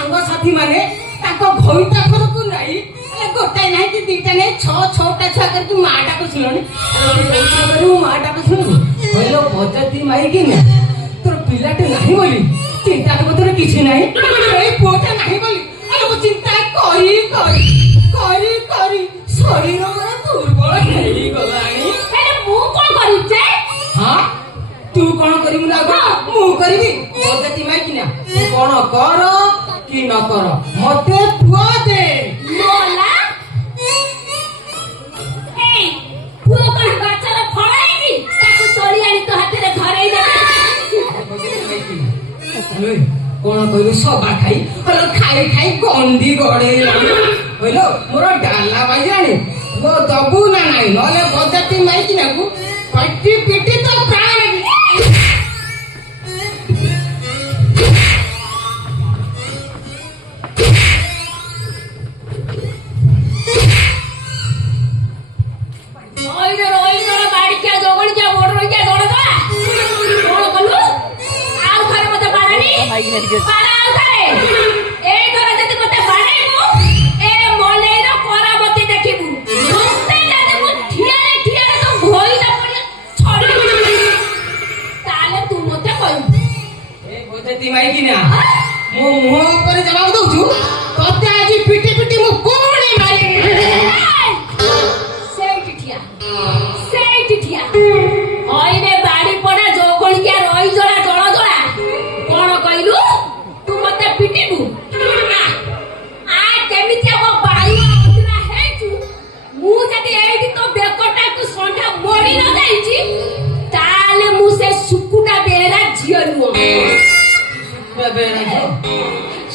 ସାଙ୍ଗସାଥୀ ମାନେ ତାଙ୍କ ଘଇତା ଘରକୁ ନାଇଁ ଗୋଟାଏ ନାହିଁ କି ଦିଟା ନାହିଁ ଛଅଟା ଛୁଆ କରିକି ମା ଡାକୁ ଶୁଣନି ମା ଡାକୁ ଶୁଣୁ କହିଲ ବଜତି ମାଇକି ନା ତୋର ପିଲାଟେ ନାହିଁ ବୋଲି ଚିନ୍ତା ତୋର କିଛି ନାହିଁ ଏଇ ପୁଅଟା ନାହିଁ ବୋଲି ମୁଁ ଚିନ୍ତା କରି କରି କରି କରି ଶରୀର ମୋର ଦୁର୍ବଳ ହେଇଗଲାଣି। ମୁଁ କଣ କରୁଛେ? ହଁ ତୁ କଣ କରିବୁ ନା ମୁଁ କରିବି ବଜତି ମାଇକି ନା ତୁ କଣ କର କି ନ କର ମତେ ପୁଅ ଦେ। ପୁଅ କଣ ଗଛର ଫଳ ହେଇଛି ତାକୁ ତୋଳି ଆଣି ତୋ ହାତରେ ଧରେଇ ଦେବେ। କଣ କହିଲୁ ସବା ଖାଇ ଖାଇ ଖାଇ ଗଣ୍ଡି ଗଡେଇଲାଣି କହିଲ ମୋର ଡାଲା ବାଜିଲାଣି ମୋ ଦବୁ ନା ନାଇଁ ନହେଲେ ବଜାତି ମାଇକି ନାକୁ ପାଟି ପିଟି ତ ପ୍ରାଣ ମାଇକି ନା ମୋ ମୁହଁ ଉପରେ ଜବାବ ଦଉଛୁ ତତେ ଆଜି ପିଟି ପିଟି ମୁଁ କୋଣେ ମାରିବି। ସେଇଠି ଠିଆ ହଇରେ ବାଡି ପଡା ଯୋଗଣିକିଆ ରହି ଜଳା ଜଳ ଜଳା କଣ କହିଲୁ ତୁ ମତେ ପିଟିବୁ? କେମିତି ଆମ ବାୟୁ ଅଧୁରା ହେଇଛୁ ମୁଁ ଯଦି ଏଇଠି ତୋ ବେକଟାକୁ ସନ୍ଧ୍ୟା ମୋଡି ନ ଯାଇଛି ତାହେଲେ ମୁଁ ସେ ସୁକୁଟା ବେହେରା ଝିଅ ନୁହଁ।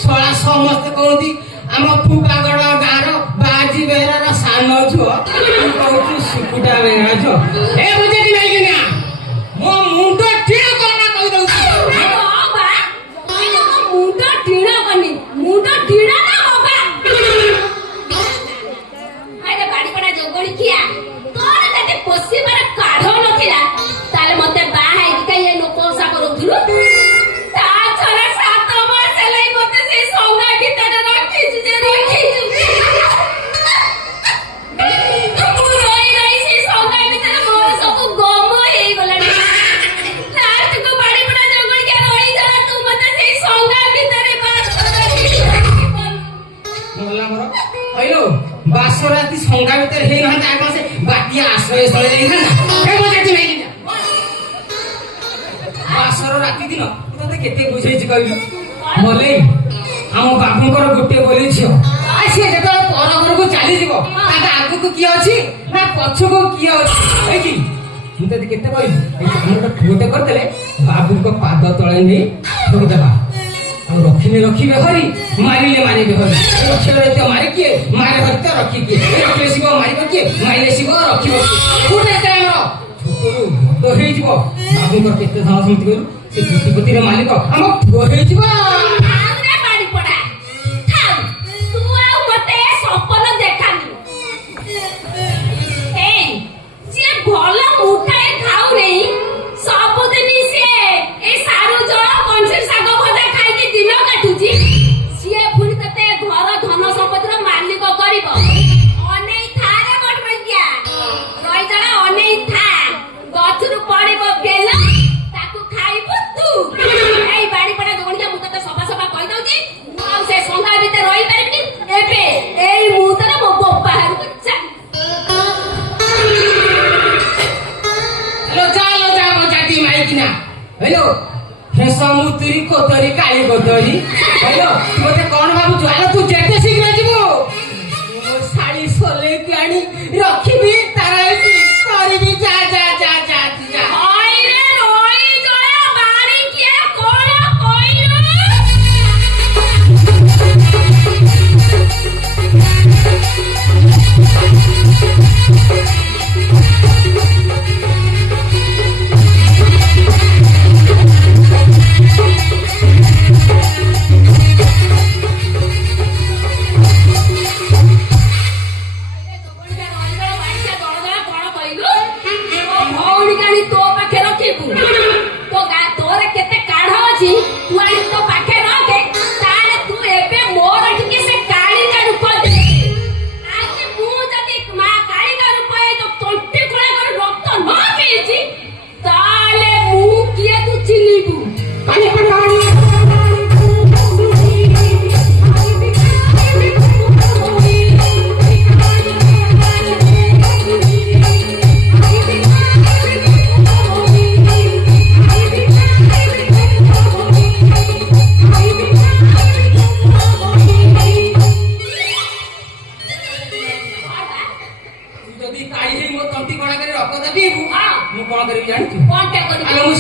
ଶଳା ସମସ୍ତେ କହନ୍ତି ଆମ ଫୁକାଗଡ ଗାଁର ବାଜି ବେହେରାର ସାନ ଝୁଅ କହୁଛୁ ସୁକୁଟା ବେହେରା ଝୁଅ ଏ ବୁଝେଠି ନାଇକି ନା ମୋ ମୁଣ୍ଡ ଟିଣ କନା କହିଦଉଛି। ମୁଣ୍ଡ ଟିଣ କନି ମୁଣ୍ଡ ଟିଣ ନା ବାବା ବାଡିପଡା ଜଙ୍ଗଳିଖିଆ ତୋର ଯଦି ପୋଷିବାର କାଢ ନଥିଲା ତାହେଲେ ମତେ ବାହା ହେଇକି କାଇଁ ଏ ଲୋକ ଓଷା କରଉଥିଲୁ? ବାସରାତି ସଂଗା ଭିତରେ ହେଇନଥାନ୍ତା ଆଗ ସେ ବାଟିଆ ଆଶ୍ରୟସ୍ଥଳୀ ଦେଇଥାନ୍ତା ବାସର ରାତି ଦିନ ତତେ କେତେ ବୁଝେଇଛି କହିଲୁ ମଲେଇ ଆମ ବାବୁଙ୍କର ଗୋଟେ ବୋଲି ଝିଅ ସିଏ ଯେତେବେଳେ ପର ଘରକୁ ଚାଲିଯିବ ତାଙ୍କ ଆଗକୁ କିଏ ଅଛି ନା ପଛକୁ କିଏ ଅଛି ଏଇଠି ମୁଁ ତତେ କେତେ କହିଲି ଆମର ଗୋଟେ ପୁଅଟେ କରିଦେଲେ ବାବୁଙ୍କ ପାଦ ତଳେ ନେଇ ଠକିଦେବା ଆଉ ରଖିଲେ ରଖିବେ ହରି ମାରିଲେ ମାରିବେ ହରି ରଖିଲେ ରହିଥିବ ମାରି କିଏ ମାରେ ହରି ତ ରଖି କିଏ ରଖିଲେ ଶିବ ମାରିବ କିଏ ମାରିଲେ ଶିବ ରଖିବ କୋଉଟା ଆମର ଛୋଟରୁ ଭୂତ ହେଇଯିବ ବାବୁଙ୍କର କେତେ ସାହସ ସେମିତି କହିଲୁ ସେ କୋଟିପତିର ମାଲିକ ଆମ ପୁଅ ହେଇଯିବ। ଭଲ ମୁଠାଏ ଖାଉ ନେଇ ସବୁଦିନ ସିଏ ଏଇ ସାରୁ ଜଳ କଂସି ଶାଗ ଭଜା ଖାଇକି ଦିନ କାଟୁଛି ସିଏ ପୁଣି ତତେ ଘର ଧନ ସମ୍ପତ୍ତିର ମାଲିକ କରିବ। ଅନେଇ ଥା ରେ ବଟବଟିଆ ରହିଯାଣା ଅନେଇ ଥା ଗଛରୁ ପଡିବ ବେଲ ତାକୁ ଖାଇବୁ ତୁ। ଏଇ ବାଡି ପଡା ଜଗଣିକା ମୁଁ ତତେ ସଫା ସଫା କହିଦଉଛି ମୁଁ ଆଉ ସେ ସଂଘା ଭିତରେ ରହିପାରିବିନି ଏବେ ଏଇ ମୁହୂର୍ତ୍ତରେ ମୋ ବୋପା ବାହାରକୁ ଚାଲ। ମାଇକିନା ହେଲୋ ହେସ ମୁତୁରି କୋତରି କାଳି କୋତରି ହେଲୋ ମତେ କଣ ଭାବୁଛୁ ଆଲୋ ତୁ ଯେତେ ଶୀଘ୍ର ଯିବୁ ମୋ ଶାଢୀ ସଲେଇକି ଆଣି ରଖିବି ତାର ଏଠି କରିବି ଯା ଯା ଯା ଯା ଯା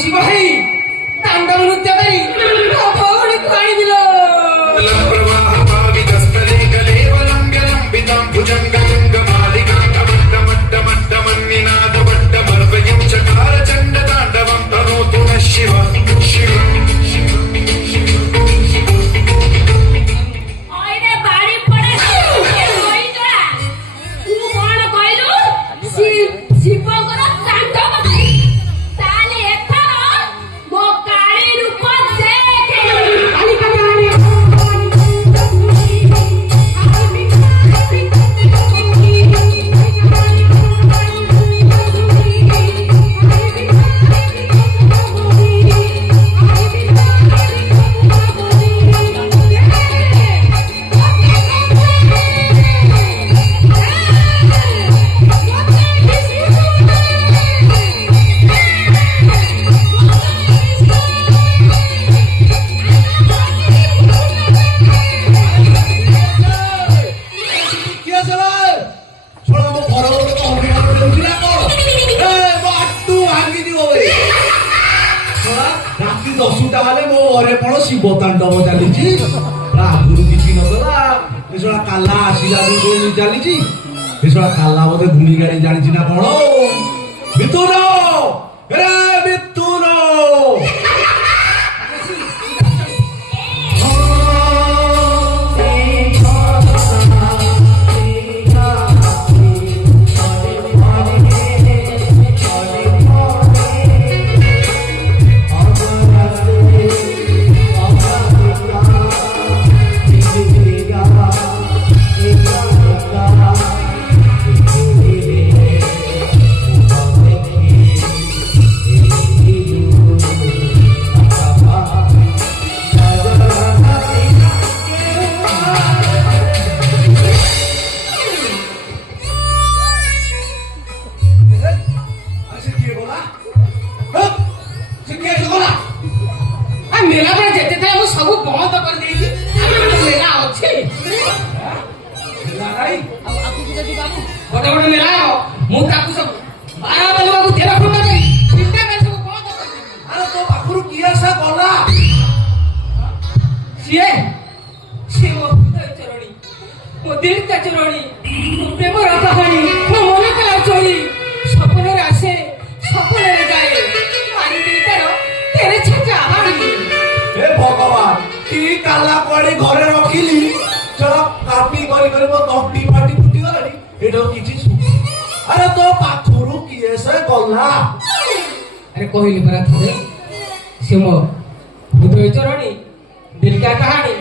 ଶିବ ହେଇ ତାଣ୍ଡବ ନୃତ୍ୟ କରି ମୋ ଭଉଣୀକୁ ଆଣିବିଲ। ଅଇରେ ବାଡ଼ି ପଡେ କହିଲା ତୁ କଣ କହିଲୁ ଶିବଙ୍କର ତାଣ୍ଡବ ତାହେଲେ ଏଥର ମୋ କାଳୀ ରୂପ ଦେଖେ। ରାତି 10ଟା ହେଲେ ମୋ ଘରେ କଣ ଶିବ ତାଣ୍ଡବ ଚାଲିଛି। ଆଗରୁ କିଛି ନଥିଲା ଏସଳା କାଲା ଆସିଲା ଯୋଉ ଚାଲିଛି। ଏସଳା କାଲା ବୋଧେ ଧୂଳି ଗାଡି ଜାଣିଛି ନା କଣ। ମିଥୁନ ରେ ମିଥୁନ ମେଲା ବେଳେ ଯେତେ ଥାଏ ମୁଁ ସବୁ ବନ୍ଦ କରିଦେଇଛି। ମେଲା ଅଛି ଗୋଟେ ଗୋଟେ ମେଲା ମୁଁ ତାକୁ ସବୁ ବାର ବାଜିବାକୁ 13 ଖଣ୍ଡ ଦେଇ ତିନିଟା ମେଲା ସବୁ ବନ୍ଦ କରିଦେଇଛି। ଆରେ ତୋ ପାଖରୁ କିଏ ଆଶା କଲା? ସିଏ ସିଏ ମୋ ହୃଦୟ ଚରଣୀ, ମୋ ଦିଲ କା ଚରଣୀ, ମୋ ପ୍ରେମର କାହାଣୀ, ମୋ ମନ କଲା ଚୋରି। ସ୍ୱପ୍ନରେ ଆସେ ସ୍ୱପ୍ନରେ ଯାଏ ମାରି ଦେଇ ତାର ତେରେ ଛାଚା ହାଣି। ହେ ଭଗବାନ କି କାଲା କୁଆଡେ ଘରେ ରଖିଲି ଚଳ କାଟି କରି କରି ମୋ ତଣ୍ଟି ଫାଟି ଫୁଟି ଗଲାଣି। ଏଇଟା କିଛି ଆରେ ତୋ ପାଖରୁ କିଏ ସେ ଗଲା? ଆରେ କହିଲି ପରା ଥରେ ସେ ମୋ ହୃଦୟ ଚରଣୀ, ଦିଲ କା କାହାଣୀ,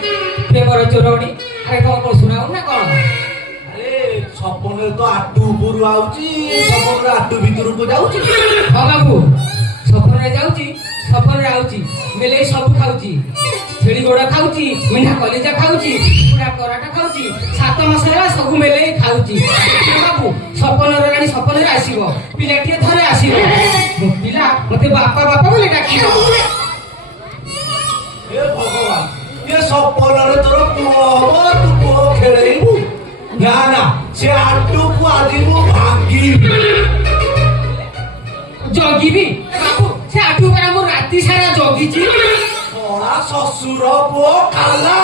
ପ୍ରେମର ଚୋରଣୀ। ଆରେ ତମ କଣ ଶୁଣାଉ ନା କଣ? ଆରେ ସପନରେ ତ ଆଟୁ ଉପରୁ ଆଉଛି, ସପନରେ ଆଟୁ ଭିତରକୁ ଯାଉଛି। ହଁ ବାବୁ ସପନରେ ଯାଉଛି ସପନରେ ଆଉଛି, ମେଲେଇ ସବୁ ଖାଉଛି। ଛେଳି ଗୋଡ ଖାଉଛି, ମେଣ୍ଢା କଲିଜା ଖାଉଛି, କୁକୁଡ଼ା କରାଟା ଖାଉଛି। 7 ମାସ ହେଲା ସବୁ ମେଲେଇ ଖାଉଛି। ବାବୁ ସପନର ରାଣୀ ସପନରେ ଆସିବ, ପିଲାଟିଏ ଥରେ ଆସିବ। ମୋ ପିଲା ମତେ ବାପା ବାପା ବୋଲି ଡାକିବ। ହେ ଭଗବାନ ଏ ସପନରେ ତୋର ପୁଅ ହବ, ତୁ ପୁଅ ଖେଳେଇବୁ? ନା ନା ସେ ଆଟୁକୁ ଆଜି ମୁଁ ଭାଙ୍ଗିବି। ଜଗିବି ବାବୁ ସେ ଆଠୁ ପରା ମୁଁ ରାତି ସାରା ଜଗିଛି। କଳା ଶ୍ୱଶୁର ପୁଅ କାଲା।